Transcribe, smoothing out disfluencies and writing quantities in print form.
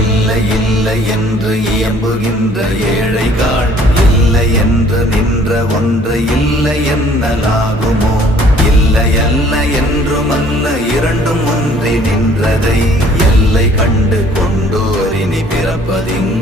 இல்லை இல்லை என்று இயம்புகின்ற ஏழைகள், இல்லை என்று நின்ற ஒன்று இல்லை என்னலாகுமோ? இல்லை அல்ல என்றும் அல்ல, இரண்டும் ஒன்றி நின்றதை எல்லை கண்டு கொண்டோர் இனி பிறப்பதிங்க